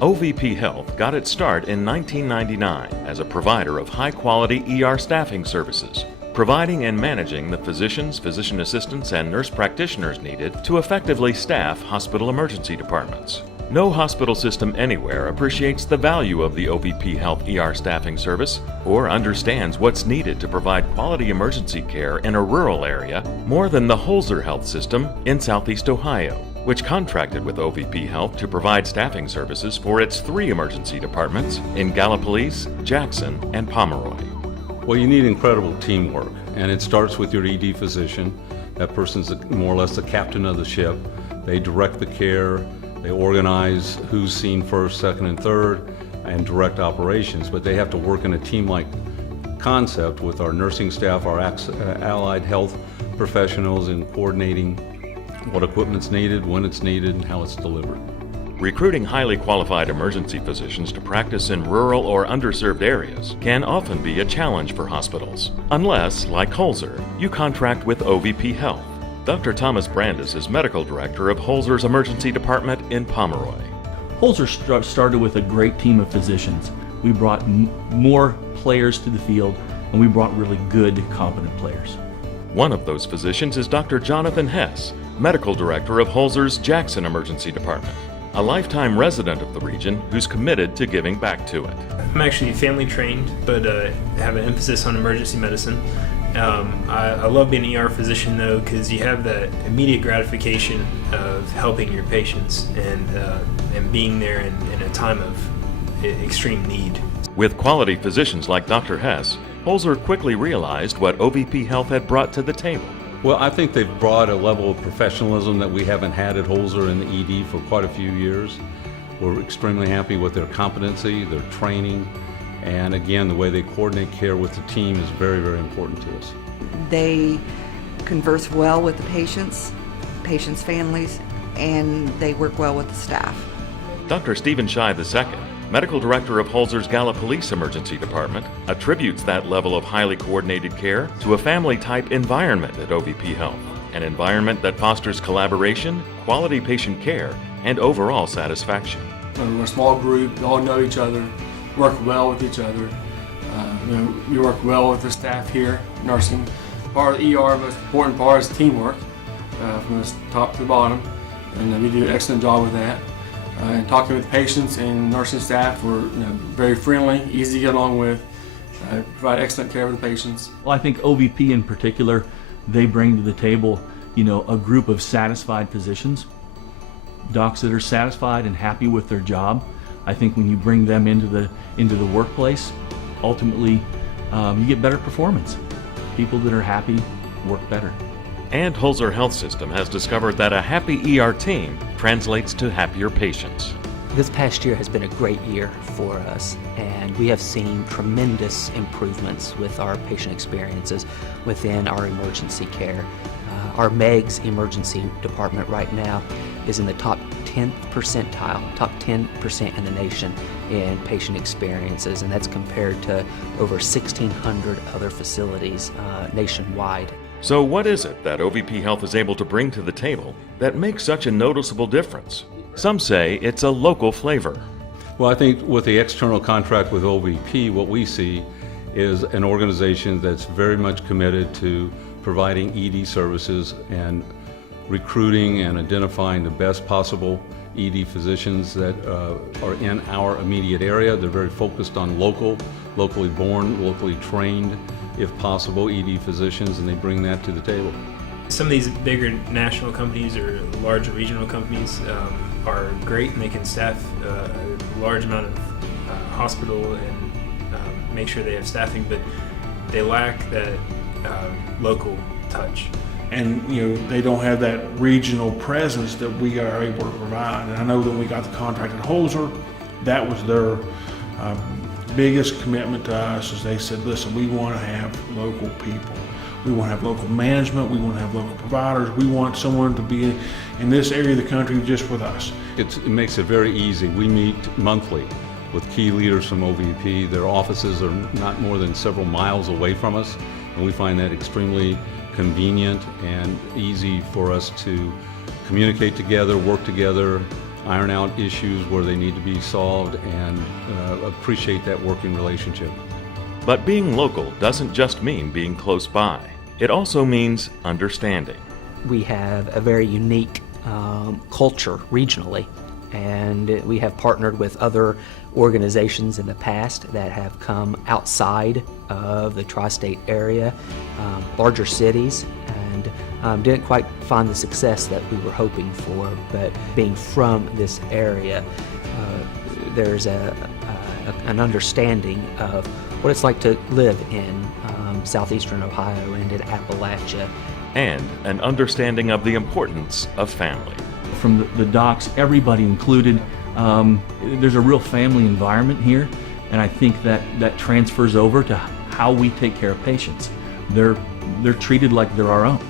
OVP Health got its start in 1999 as a provider of high-quality ER staffing services, providing and managing the physicians, physician assistants, and nurse practitioners needed to effectively staff hospital emergency departments. No hospital system anywhere appreciates the value of the OVP Health ER staffing service or understands what's needed to provide quality emergency care in a rural area more than the Holzer Health System in Southeast Ohio, which contracted with OVP Health to provide staffing services for its 3 emergency departments in Gallipolis, Jackson, and Pomeroy. Well, you need incredible teamwork, and it starts with your ED physician. That person's more or less the captain of the ship. They direct the care, they organize who's seen first, second, and third, and direct operations, but they have to work in a team-like concept with our nursing staff, our allied health professionals in coordinating what equipment's needed, when it's needed, and how it's delivered. Recruiting highly qualified emergency physicians to practice in rural or underserved areas can often be a challenge for hospitals, unless, like Holzer, you contract with OVP Health. Dr. Thomas Brandis is Medical Director of Holzer's Emergency Department in Pomeroy. Holzer started with a great team of physicians. We brought more players to the field, and we brought really good, competent players. One of those physicians is Dr. Jonathan Hess, Medical Director of Holzer's Jackson Emergency Department, a lifetime resident of the region who's committed to giving back to it. I'm actually family trained, but have an emphasis on emergency medicine. I love being an ER physician though, because you have that immediate gratification of helping your patients and being there in a time of extreme need. With quality physicians like Dr. Hess, Holzer quickly realized what OVP Health had brought to the table. Well, I think they've brought a level of professionalism that we haven't had at Holzer in the ED for quite a few years. We're extremely happy with their competency, their training, and again, the way they coordinate care with the team is very, very important to us. They converse well with the patients' families, and they work well with the staff. Dr. Stephen Scheid II, Medical Director of Holzer's Gallipolis Emergency Department, attributes that level of highly coordinated care to a family-type environment at OVP Health, an environment that fosters collaboration, quality patient care, and overall satisfaction. We're a small group, we all know each other, work well with each other. We work well with the staff here, nursing. Part of the ER, most important part is teamwork, from the top to the bottom, and we do an excellent job with that. And talking with patients and nursing staff, we're very friendly, easy to get along with, provide excellent care for the patients. Well, I think OVP in particular, they bring to the table, a group of satisfied physicians, docs that are satisfied and happy with their job. I think when you bring them into the workplace, ultimately you get better performance. People that are happy work better. And Holzer Health System has discovered that a happy ER team translates to happier patients. This past year has been a great year for us, and we have seen tremendous improvements with our patient experiences within our emergency care. Our MEGS emergency department right now is in the top 10th percentile, top 10% in the nation in patient experiences, and that's compared to over 1,600 other facilities nationwide. So what is it that OVP Health is able to bring to the table that makes such a noticeable difference? Some say it's a local flavor. Well, I think with the external contract with OVP, what we see is an organization that's very much committed to providing ED services and recruiting and identifying the best possible ED physicians that are in our immediate area. They're very focused on locally born, locally trained, if possible, ED physicians, and they bring that to the table. Some of these bigger national companies or large regional companies are great, and they can staff a large amount of hospital and make sure they have staffing, but they lack that local touch. And they don't have that regional presence that we are able to provide. And I know that when we got the contract at Holzer, that was their biggest commitment to us. Is they said, listen, we want to have local people. We want to have local management. We want to have local providers. We want someone to be in this area of the country just with us. It makes it very easy. We meet monthly with key leaders from OVP. Their offices are not more than several miles away from us, and we find that extremely convenient and easy for us to communicate together, work together, iron out issues where they need to be solved, and appreciate that working relationship. But being local doesn't just mean being close by. It also means understanding. We have a very unique culture regionally, and we have partnered with other organizations in the past that have come outside of the tri-state area, larger cities, and didn't quite find the success that we were hoping for. But being from this area, there's an understanding of what it's like to live in southeastern Ohio and in Appalachia. And an understanding of the importance of family. From the docs, everybody included, there's a real family environment here, and I think that transfers over to how we take care of patients. They're treated like they're our own.